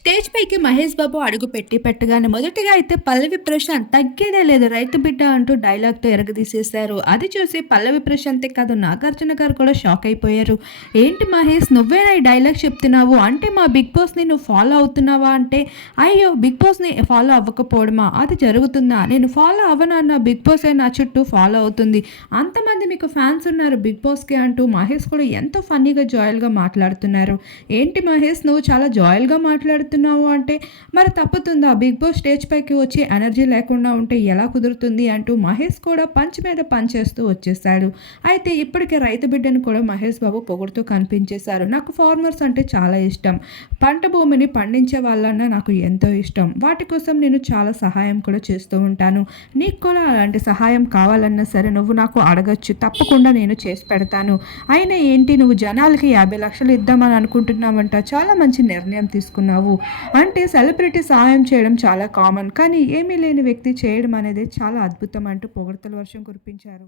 Stage పైకి మహేష్ బాబు అడుగు పెట్టి పెట్టగానే మొదటిగా అయితే పల్లవి ప్రశాంత్ తగ్గేదే లేదు రైతు బిడ్డ అంటూ డైలాగ్తో ఎరగదీసేశారు. అది చూసి పల్లవి ప్రశాంతే కాదు నాగార్జున గారు కూడా షాక్ అయిపోయారు. ఏంటి మహేష్ నువ్వేనా ఈ డైలాగ్ చెప్తున్నావు? అంటే మా బిగ్ బాస్ని నువ్వు ఫాలో అవుతున్నావా అంటే అయ్యో బిగ్ బాస్ని ఫాలో అవ్వకపోవడమా? అది జరుగుతుందా? నేను ఫాలో అవ్వనన్న బిగ్ బాస్ నా చుట్టూ ఫాలో అవుతుంది. అంతమంది మీకు ఫ్యాన్స్ ఉన్నారు బిగ్ బాస్కి అంటూ మహేష్ కూడా ఎంతో ఫన్నీగా జాయల్గా మాట్లాడుతున్నారు. ఏంటి మహేష్ నువ్వు చాలా జాయల్గా మాట్లాడుతున్నావు? అంటే మరి తప్పుతుందా? బిగ్ బాస్ స్టేజ్ పైకి వచ్చి ఎనర్జీ లేకుండా ఉంటే ఎలా కుదురుతుంది? అంటూ మహేష్ కూడా పంచ్ మీద పనిచేస్తూ చేస్తూ వచ్చేసాడు అయితే ఇప్పటికే రైతు బిడ్డను కూడా మహేష్ బాబు పొగుడుతూ కనిపించేశారు. నాకు ఫార్మర్స్ అంటే చాలా ఇష్టం. పంట భూమిని పండించే వాళ్ళన్నా నాకు ఎంతో ఇష్టం. వాటి కోసం నేను చాలా సహాయం కూడా చేస్తూ ఉంటాను. నీకు కూడా అలాంటి సహాయం కావాలన్నా సరే నువ్వు నాకు అడగచ్చు. తప్పకుండా నేను చేసి పెడతాను. అయినా ఏంటి? నువ్వు జనాలకి యాభై లక్షలు ఇద్దామని అనుకుంటున్నావంట. చాలా మంచి నిర్ణయం తీసుకున్నావు. అంటే సెలబ్రిటీ సహాయం చేయడం చాలా కామన్ కానీ ఏమీ లేని వ్యక్తి చేయడం అనేది చాలా అద్భుతం అంటూ పొగడతల వర్షం కురిపించారు.